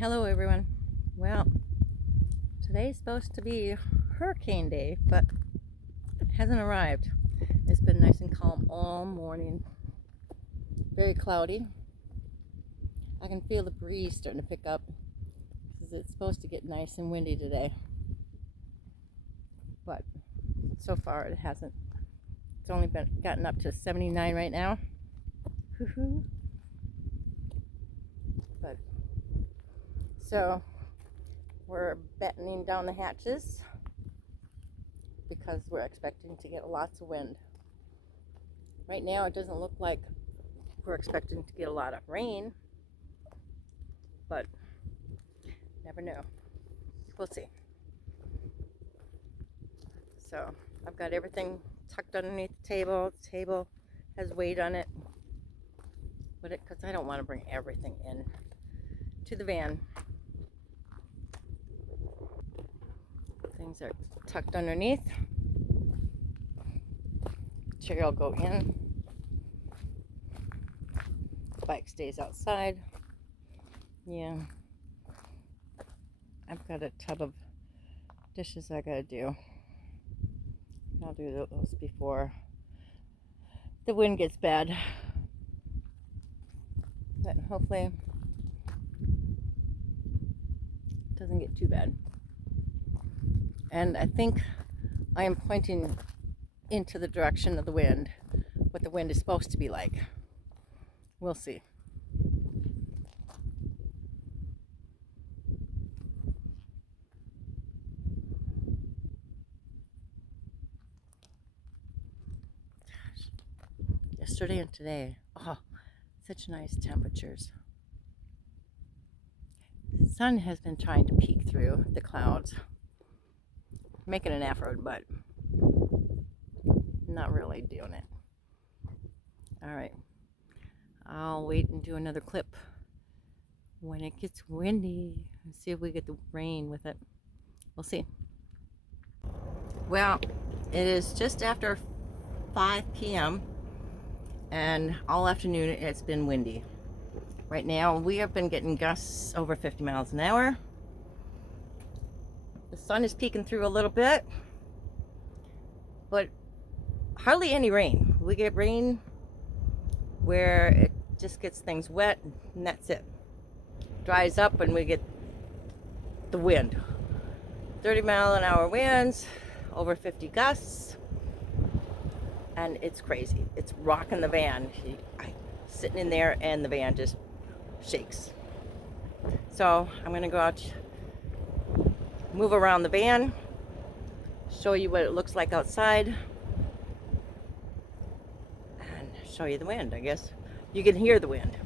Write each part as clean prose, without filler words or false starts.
Hello everyone. Well, today's supposed to be hurricane day, but it hasn't arrived. It's been nice and calm all morning. Very cloudy. I can feel the breeze starting to pick up because it's supposed to get nice and windy today. But so far it hasn't. It's only gotten up to 79 right now. Woohoo. But so we're battening down the hatches because we're expecting to get lots of wind. Right now it doesn't look like we're expecting to get a lot of rain, but never know. We'll see. So I've got everything tucked underneath the table. The table has weight on it, because I don't want to bring everything in to the van. Things are tucked underneath. Chair will go in. Bike stays outside. Yeah. I've got a tub of dishes I gotta do. I'll do those before the wind gets bad. But hopefully it doesn't get too bad. And I think I am pointing into the direction of the wind, what the wind is supposed to be like. We'll see. Yesterday and today, such nice temperatures. The sun has been trying to peek through the clouds, making an effort, but not really doing it. All right, I'll wait and do another clip when it gets windy and see if we get the rain with it. We'll see. Well, it is just after 5 p.m. and all afternoon it's been windy. Right now we have been getting gusts over 50 miles an hour. The sun is peeking through a little bit, but hardly any rain. We get rain where it just gets things wet, and that's it. Dries up and we get the wind. 30-mile-an-hour winds, over 50 gusts, and it's crazy. It's rocking the van. I'm sitting in there and the van just shakes. So I'm gonna go out, move around the van, show you what it looks like outside, and show you the wind. I guess you can hear the wind.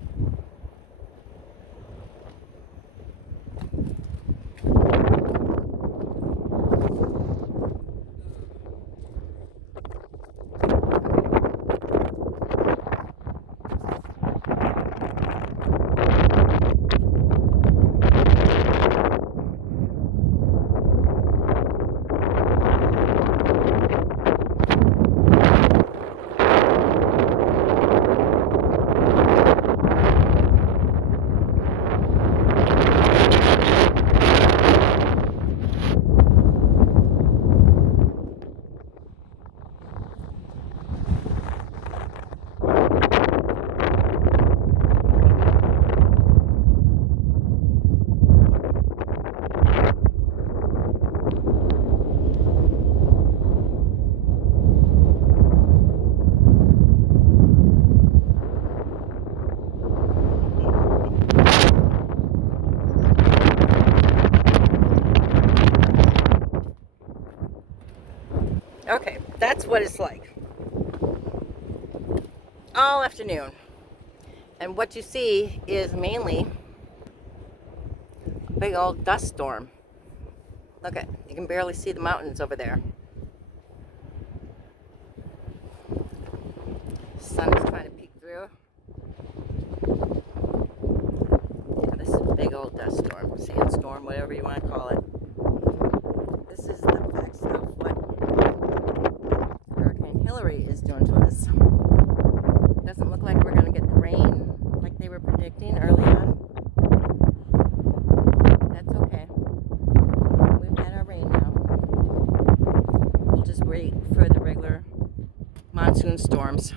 Okay, that's what it's like all afternoon. And what you see is mainly a big old dust storm. Look at, you can barely see the mountains over there. The sun is trying to peek through. Yeah, this is a big old dust storm, sandstorm, whatever you want to call it. This is the effects of what Hurricane Hilary is doing to us. Doesn't look like we're going to get the rain like they were predicting early on. monsoon storms.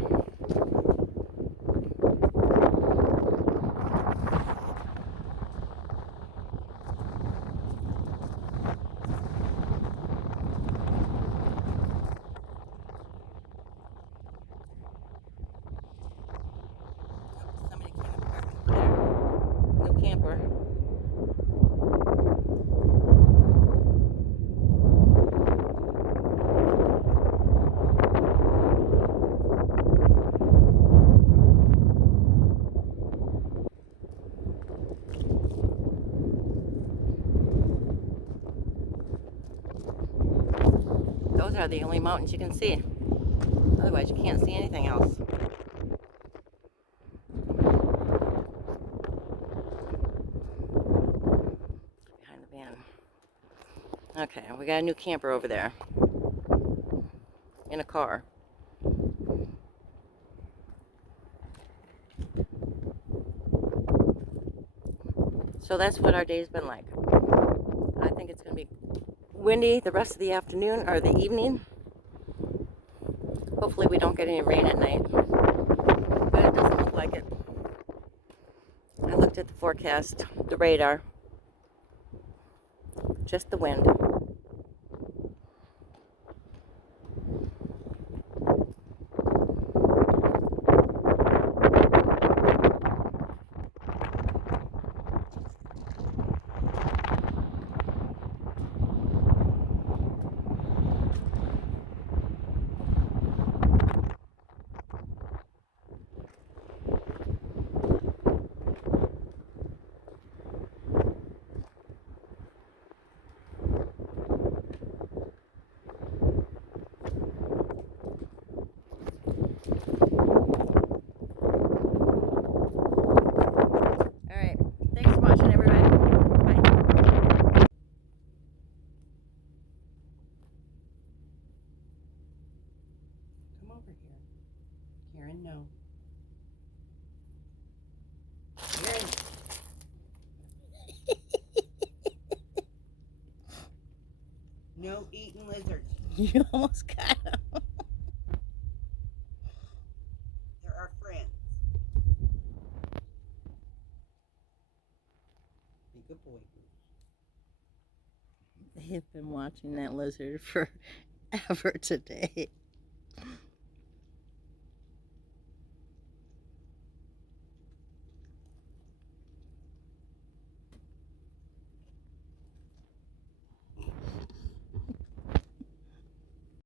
Somebody came and parked over there. New camper. Those are the only mountains you can see. Otherwise, you can't see anything else. Behind the van. Okay, we got a new camper over there. In a car. So that's what our day's been like. I think it's going to be windy the rest of the afternoon or the evening. Hopefully we don't get any rain at night. But it doesn't look like it. I looked at the forecast, the radar. Just the wind. Alright, thanks for watching everybody. Bye. Come over here. Karen, no. Karen. No eating lizards. You almost got him. They're our friends. Be a good boy. They've been watching that lizard forever today.